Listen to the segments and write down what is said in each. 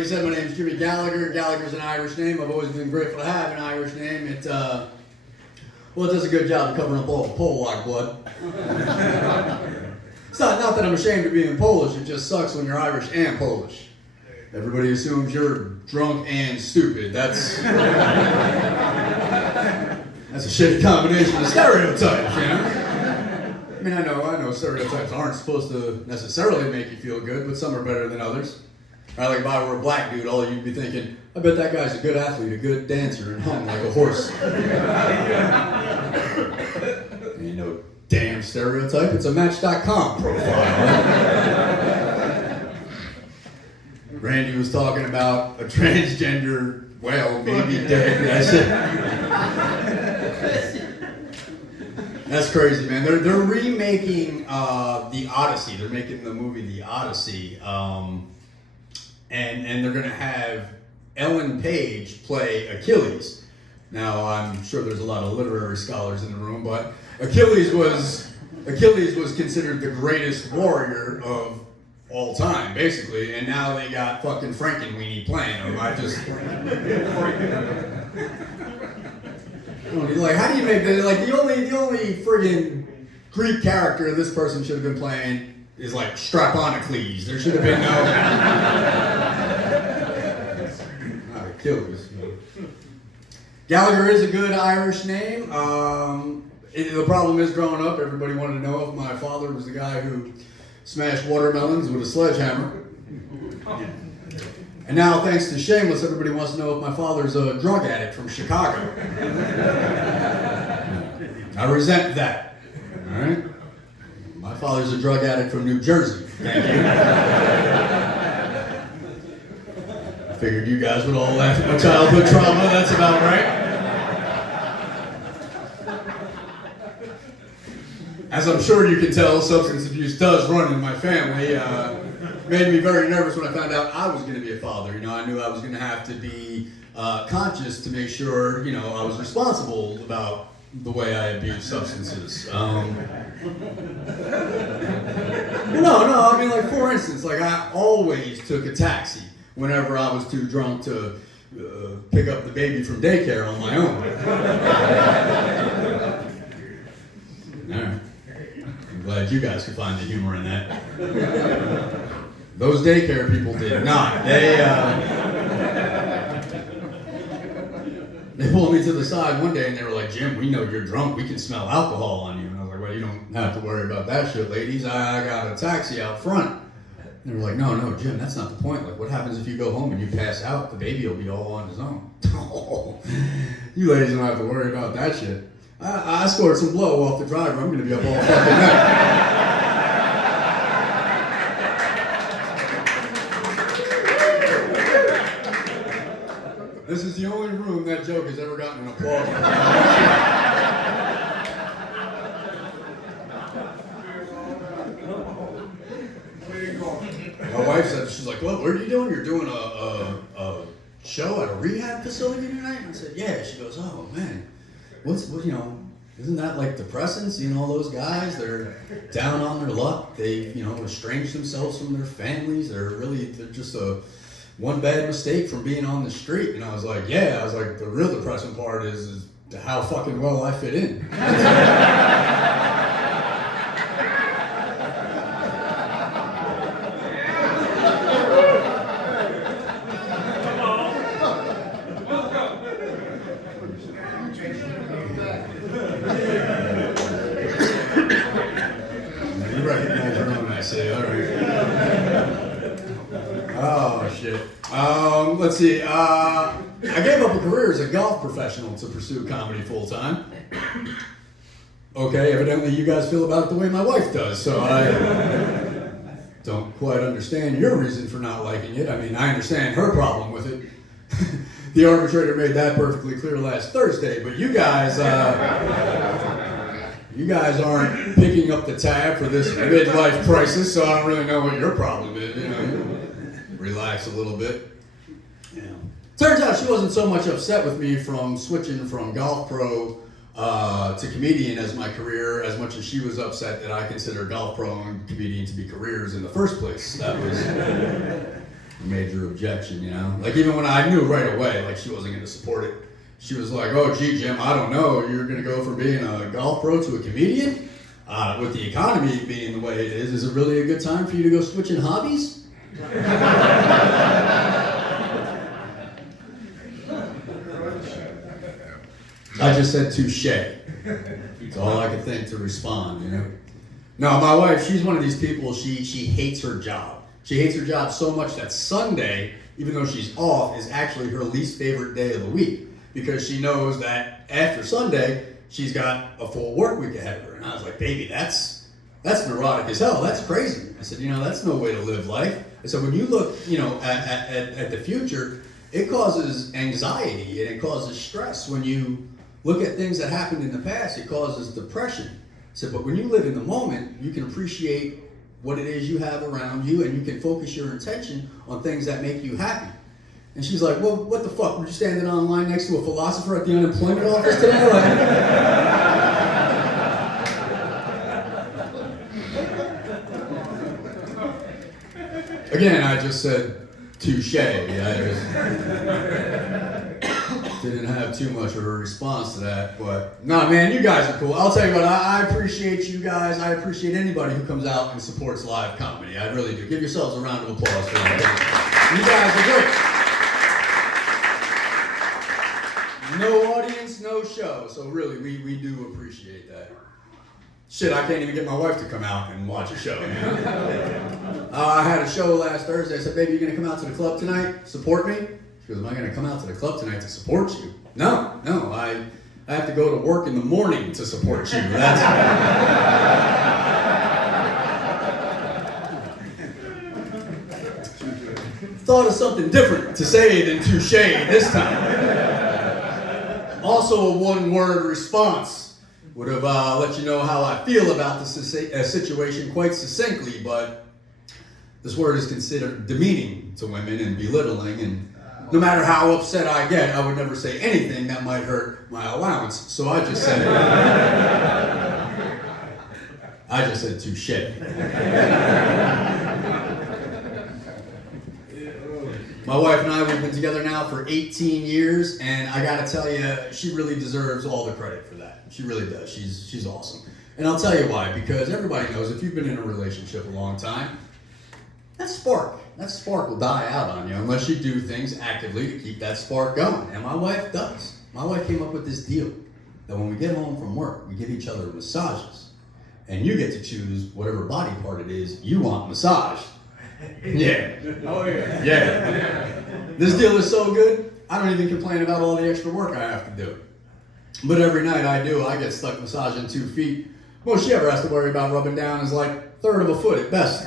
He said my name's Jimmy Gallagher. Gallagher's an Irish name. I've always been grateful to have an Irish name. It does a good job of covering up all the Polack blood. It's not that I'm ashamed of being Polish. It just sucks when you're Irish and Polish. Everybody assumes you're drunk and stupid. That's a shitty combination of stereotypes, you know? I mean, I know stereotypes aren't supposed to necessarily make you feel good, but some are better than others. Right, like if I were a black dude, all you'd be thinking, I bet that guy's a good athlete, a good dancer, and hung like a horse. You know, damn stereotype, it's a Match.com profile. Randy was talking about a transgender whale baby dead. That's crazy, man. They're remaking The Odyssey. They're making the movie The Odyssey. And they're going to have Ellen Page play Achilles. Now, I'm sure there's a lot of literary scholars in the room, but Achilles was considered the greatest warrior of all time, basically, and now they got fucking Frankenweenie playing him. Like, how do you make that? Like, the only friggin' Greek character this person should have been playing is like Strap-on-Achilles. There should have been no... Not Achilles. Gallagher is a good Irish name. The problem is, growing up, everybody wanted to know if my father was the guy who smashed watermelons with a sledgehammer. And now, thanks to Shameless, everybody wants to know if my father's a drug addict from Chicago. I resent that. All right? My father's a drug addict from New Jersey. Thank you. I figured you guys would all laugh at my childhood trauma. That's about right. As I'm sure you can tell, substance abuse does run in my family. Made me very nervous when I found out I was going to be a father. You know, I knew I was going to have to be conscious to make sure, you know, I was responsible about the way I abuse substances. No, I mean, like, for instance, like, I always took a taxi whenever I was too drunk to pick up the baby from daycare on my own. All right. I'm glad you guys could find the humor in that. Those daycare people did not. They pulled me to the side one day and they were like, Jim, we know you're drunk. We can smell alcohol on you. And I was like, well, you don't have to worry about that shit, ladies. I got a taxi out front. And they were like, no, Jim, that's not the point. Like, what happens if you go home and you pass out? The baby will be all on his own. You ladies don't have to worry about that shit. I scored some blow off the driver. I'm going to be up all fucking night. This is the only room that joke has ever gotten an applause. My wife said, she's like, what are you doing? You're doing a show at a rehab facility tonight? And I said, yeah. She goes, oh man, isn't that like depressing? Seeing all those guys, they're down on their luck. They, estranged themselves from their families. They're just one bad mistake from being on the street. And I was like, yeah. I was like, the real depressing part is how fucking well I fit in. You recognize your own, I say, all right. Oh, shit. Let's see. I gave up a career as a golf professional to pursue comedy full-time. Okay, evidently you guys feel about it the way my wife does, so I don't quite understand your reason for not liking it. I mean, I understand her problem with it. The arbitrator made that perfectly clear last Thursday, but you guys aren't picking up the tab for this midlife crisis, so I don't really know what your problem is, Relax a little bit. Turns out she wasn't so much upset with me from switching from golf pro to comedian as my career, as much as she was upset that I consider golf pro and comedian to be careers in the first place. major objection, you know? Like, even when I knew right away, like, she wasn't going to support it. She was like, oh, gee, Jim, I don't know. You're going to go from being a golf pro to a comedian? With the economy being the way it is it really a good time for you to go switching hobbies? I just said touche. That's all I could think to respond, you know? No, my wife, she's one of these people, she hates her job. She hates her job so much that Sunday, even though she's off, is actually her least favorite day of the week. Because she knows that after Sunday, she's got a full work week ahead of her. And I was like, baby, that's neurotic as hell. That's crazy. I said, you know, that's no way to live life. I said, when you look, you know, at the future, it causes anxiety and it causes stress. When you look at things that happened in the past, it causes depression. I said, but when you live in the moment, you can appreciate what it is you have around you and you can focus your attention on things that make you happy. And she's like, well, what the fuck? Were you standing online next to a philosopher at the unemployment office today? Again, I just said touche. I just didn't have too much of a response to that. But, nah, man, you guys are cool. I'll tell you what, I appreciate you guys. I appreciate anybody who comes out and supports live comedy. I really do. Give yourselves a round of applause for that. You guys are great. No audience, no show. So really, we do appreciate that. Shit, I can't even get my wife to come out and watch a show. You know? I had a show last Thursday. I said, baby, you going to come out to the club tonight? Support me? She goes, am I going to come out to the club tonight to support you? No, I have to go to work in the morning to support you. That's thought of something different to say than touche this time. Also a one-word response would have let you know how I feel about the situation quite succinctly, but this word is considered demeaning to women and belittling, and no matter how upset I get, I would never say anything that might hurt my allowance, so I just said touche. My wife and I, we've been together now for 18 years, and I gotta tell you, she really deserves all the credit for that. She really does. She's awesome. And I'll tell you why, because everybody knows if you've been in a relationship a long time, that spark will die out on you unless you do things actively to keep that spark going. And my wife does. My wife came up with this deal that when we get home from work, we give each other massages, and you get to choose whatever body part it is you want massaged. Yeah. Oh yeah. Yeah. This deal is so good, I don't even complain about all the extra work I have to do. But every night I do, I get stuck massaging 2 feet. Most she ever has to worry about rubbing down is like a third of a foot at best.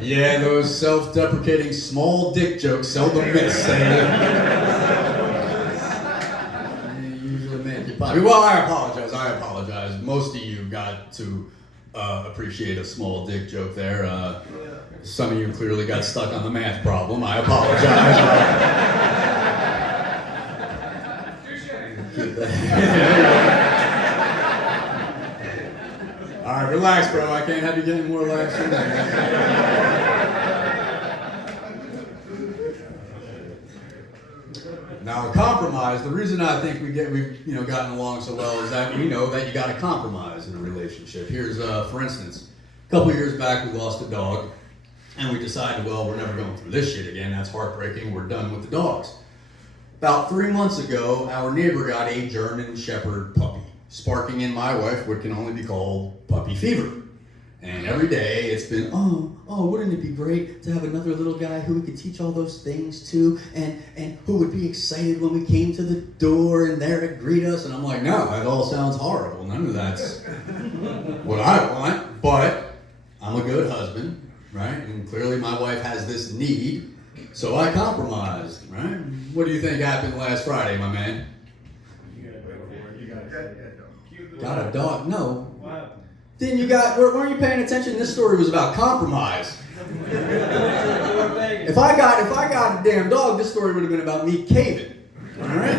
Yeah, those self-deprecating small dick jokes seldom miss. Well, I apologize. Most of you got to appreciate a small dick joke there. Some of you clearly got stuck on the math problem. I apologize. All right, relax, bro. I can't have you getting more laughs than that. Now, a compromise, the reason I think we've gotten along so well is that we know that you got to compromise in a relationship. Here's, for instance, a couple years back we lost a dog, and we decided, well, we're never going through this shit again. That's heartbreaking. We're done with the dogs. About 3 months ago, our neighbor got a German Shepherd puppy, sparking in my wife what can only be called puppy fever. And every day it's been, oh, wouldn't it be great to have another little guy who we could teach all those things to, and who would be excited when we came to the door and there to greet us? And I'm like, no, that all sounds horrible. None of that's what I want, but I'm a good husband, right? And clearly my wife has this need, so I compromised, right? What do you think happened last Friday, my man? Got a dog? No. Weren't you paying attention? This story was about compromise. If I got a damn dog, this story would have been about me caving. All right?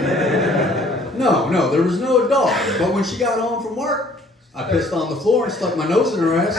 No, there was no dog. But when she got home from work, I pissed on the floor and stuck my nose in her ass.